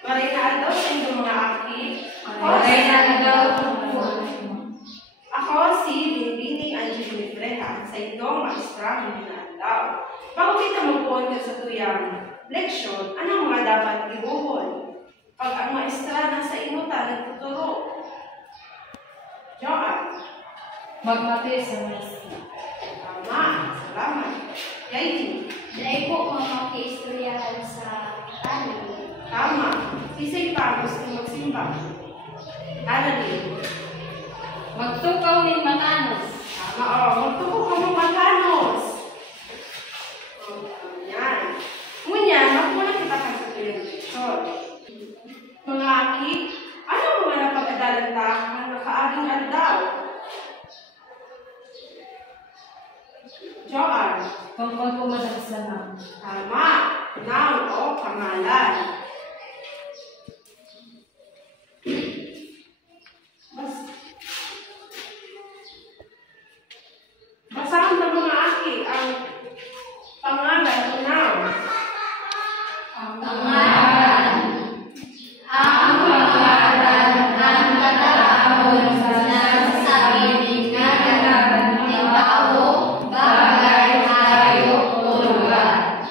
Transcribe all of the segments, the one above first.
Marinado sa inyong mga aki. Marinado. Ako si Binibini Angeline Freja sa itong maestra Mindanao. Bago kita magpuon sa tuyang leksyon, anong mga dapat ibuhon? Pag ang maestra nasa inuta nagtuturo. Joan. Magpati sa maestra. Tama. Salamat. Yaiti. Dahil po mga istoryahan sa tanong. Tama. Sisay pa gusto magsimba. Annalyn. Magtukaw ng matanos. Tama. Magtukaw ka ng matanos. Yan. Ngunyan, magmula kita ka sa tuyang. Mga aki, ano mga napag-adalanta ang nakaaring aldaw? Joan. Tungkol po sa naam. Tama. Noun o pangalan. Basahan ng mga aki ang pangalan o noun. Pangalan. Ang pangalan ng katapon na sasabihin nga ng tao, bagay, hayop, o lugar.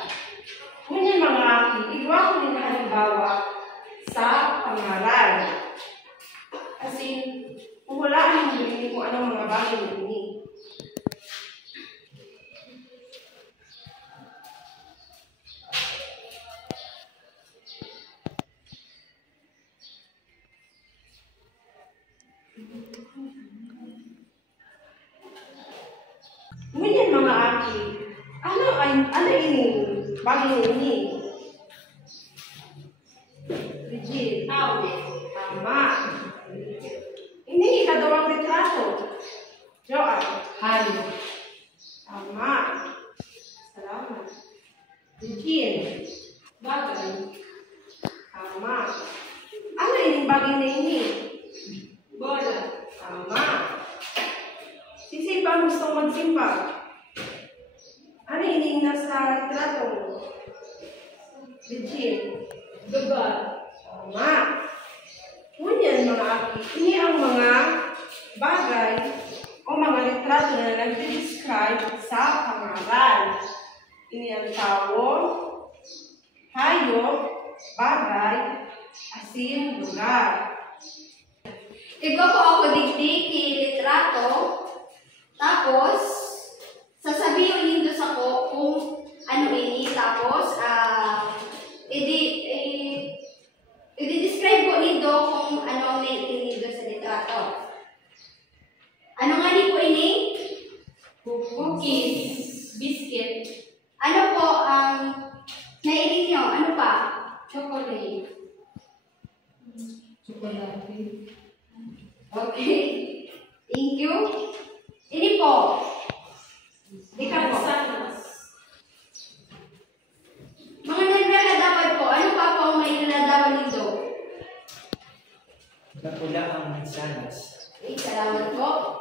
Ngunyan mga aki, igawa ko din halimbawa sa pangalan. Kasi, puhulaan mo din kung anong mga bagay ini. Ngunyan mga aki, ano ini? Bagay ini? Rigid. Tama. Ini ikadawang retrato. Joan. Hayop. Tama. Salamat. Rigid. Bagay. Tama. Ano ini bagay na ini? Bola. Tama. Sisay pa gustong magsimba? Ano ini nasa retrato mo? Rigid. Lugar. Tama. Ngunyan mga aki, ini ang mga bagay o mga litrato na nag-describe sa pangalan. Ini ang tao, hayop, bagay, asin, lugar. Iba po ako digdig litrato, tapos sasabihin nindo sa ko kung ano ini, tapos i-describe po nindo kung ano ang naiinindo sa litrato. Ano nga ni po ini? Cookies. Biscuit. Ano po ang naiinin nyo? Ano pa? Chocolate. Chocolate. Okay. Thank you. Ini po. Ika po. Mga naglaladawan po, ano pa po ang may naladawan nito? Napula ang mansanas. Okay, salamat po.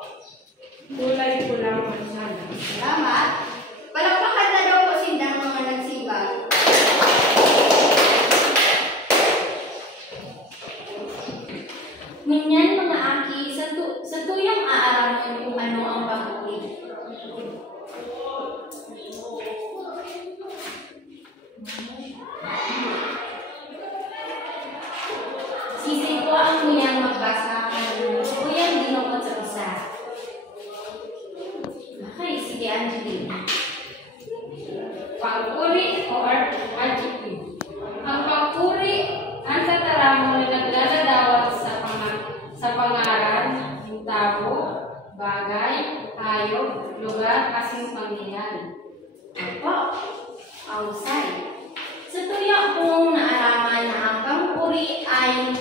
Kulay pulang mansanas. Salamat. Palakpakan na daw po sindang mga nagsimba. Ngunyan mga aki, sa tuyang aaraman kung ano ang papuri. Sisig ko ang nguyang magbasa ng kuyang dinukot sa isa. Okay, sige Angeline. Pagpuri or adjective. Ang pagpuri, ang tataramo na naglaladawan sa pangalan, ng tao, bagay, hayop, lugar, kasing pangyayari. Opo, ausay. Sa tuya pong naaraman na ang pangpuri ay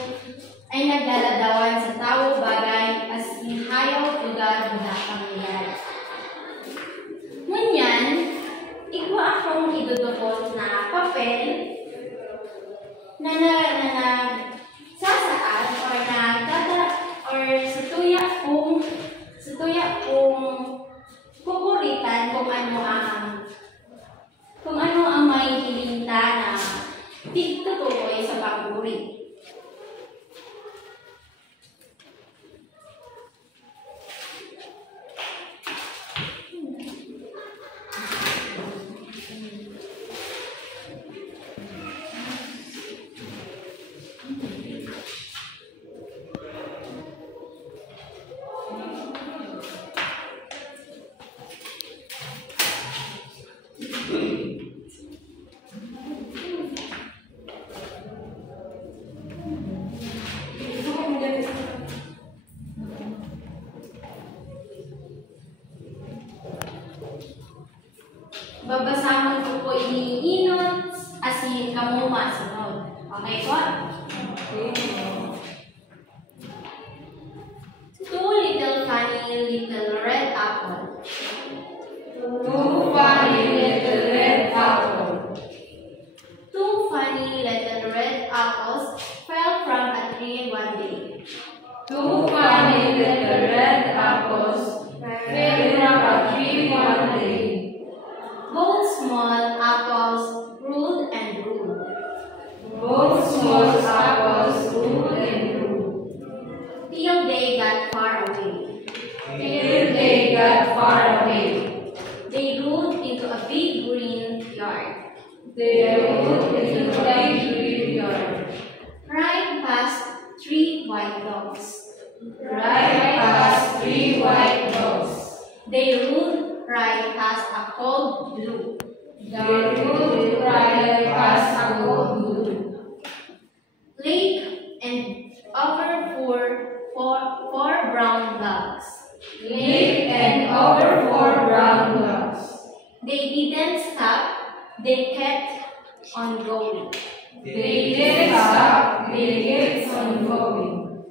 naglaladawan sa tao, bagay, as in hayop, lugar, pangyayari. Ngunyan, ikaw akong idudukot na papel na sasaad or sa tuya kung pupuritan kung ano ang may hilinta na tigtutukoy sa pagpuri. uri. Babasahan ko po iniinot, asin, kamuma, sunod. Okay po? Two little funny little red apple. Two funny little red apple. Two funny little red apples fell from a tree one day. Two funny little red apples fell from a tree one day. Both small apples ruled and ruled. Both small apples ruled and ruled. Till they got far away. Till they got far away. They ruled into a big green yard. They ruled into a big green yard. Right past 3 white dogs. Right past 3 white dogs. They ruled right past a cold blue. They ruled right past a cold blue. Lake and over four brown dogs. Lake and over 4 brown dogs. They didn't stop. They kept on going. They didn't stop. They kept on going.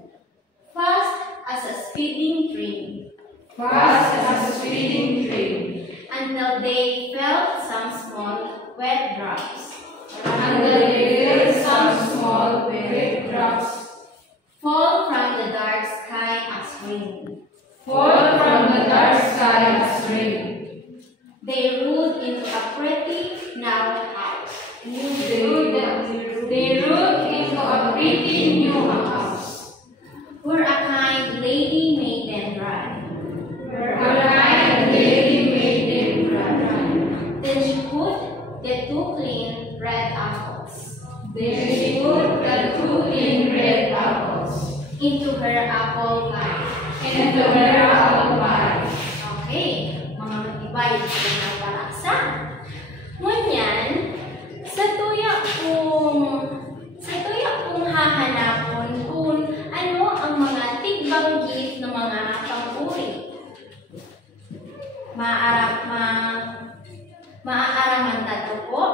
Fast as a speeding train. Fast as a speeding train. Until they felt some small wet drops. Until they felt some small wet drops Fall from the dark sky as rain. fall from the dark sky as rain. They ruled into a pretty narrow house. They ruled into a pretty new house. Where a kind lady made them dry. Where a kind lady made them dry. Then she put the 2 clean red apples Then she put the 2 clean red apples into her apple pie. into her apple pie. Okay, mga matibay na palasa. Ngunyan, sa tuya kong hahanapon kung ano ang mga tigbanggit ng mga pang-uri. Maaaraman na to po.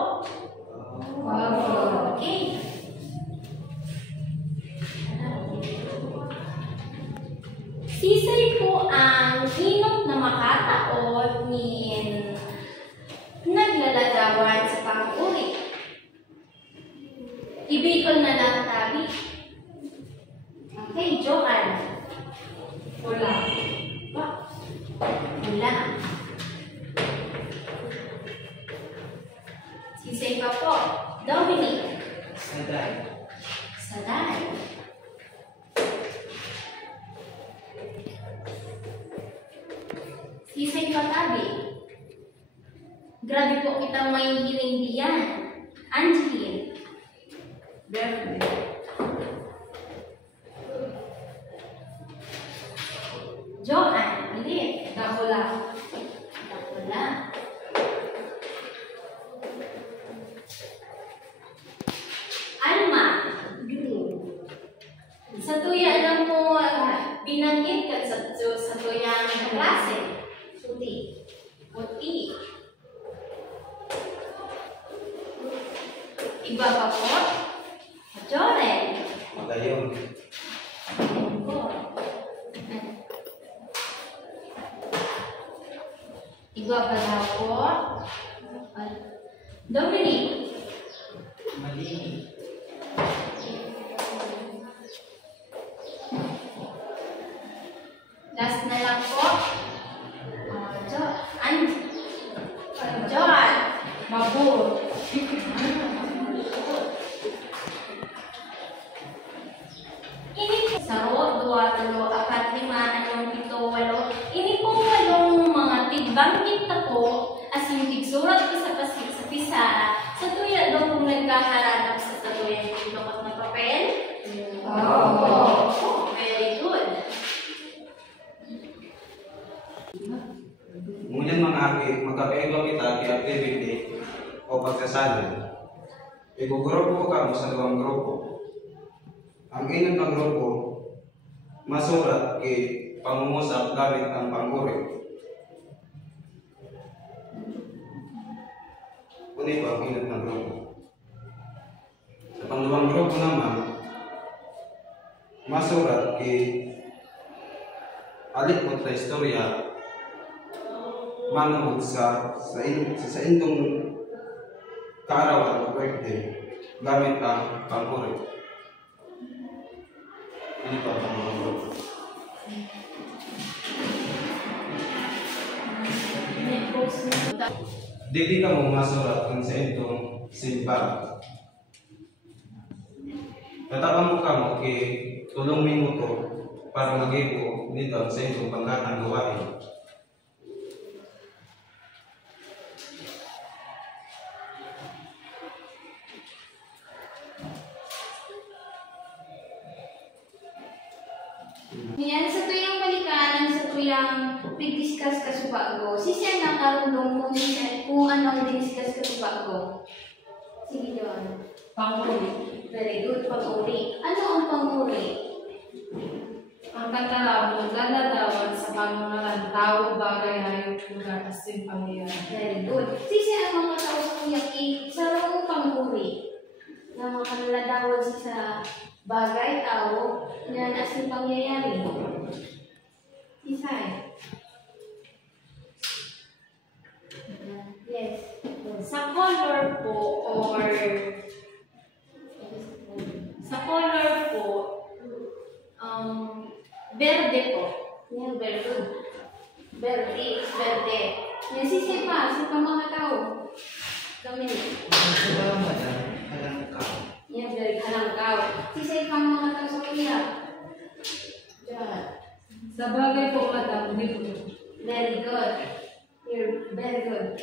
Okay. Sisay po ang inot na makataon ni naglaladawan sa pang-uri. Ibigol na lang tabi. Okay, Joanne. Wala. Wala. Sisay pa po. Dominic. Saday. Saday. Sisay pa tabi. Grabe po kitang may hiling diyan. Angeline. Definitely. Joanne. Ulit. Nakula. Wala. Alma. Green. Sa tuya, alam mo, binanggit ka sa tuyang klase. Puti. Puti. Iba pa po? Joren. Magayon. Iba pa daw po? Dominic. Malini. Last na lang po. Joan. Mabur. walo, apat, lima, anong, pito, walo. Ini po walong mga tigbanggit na po as yung tigsurat ko sa pisa sa tuya daw kung nagkaharap sa statuya yung dokot na papel. Very good. Ngunyan mga aki, magkapego kita kay activity o pagkasalan. Igugrupo ka mo sa dalawang grupo. Ang inang ng grupo, masurat kay pangungusap gamit ang pangguri. Kunin po ang inang ng grupo. Sa pangalawang grupo naman, masurat kay alik mo sa istorya manuhod sa indong kaarawan o birthday gamit ang pangguri. Ini pa ang mga grupo. Dili ka mo masurat kung sa itong simba. Katapang mo ka mo kay 3 minuto para mag-ipo nito sa itong panggatang gawain. Yan, sa tuyang balikanan, sa tuyang pag-discuss ka sa bago, si Sir nakarundong kung anong diniscuss ka sa bago. Sige, John. Panguli. Very good, pag-uri. Ano ang pang-uri? Ang katalabo, laladawan sa pangalan, tao, bagay, hayop, lugar, asin, pangyayari. Very good. Si Sir ang mga tao sa kuyaki, sa rong pang-uri. Na makalaladawan siya sa bagay, tao, na asin pangyayari. Isay. Yes. Sa color po or verde po. Yan, very good. Verde, verde. Yan, si mga tao. Kami. Yan, very halangkaw. Si mga tao sa kuya. Diyan. Sa bagay po, madam, di po. Very good. You're very good.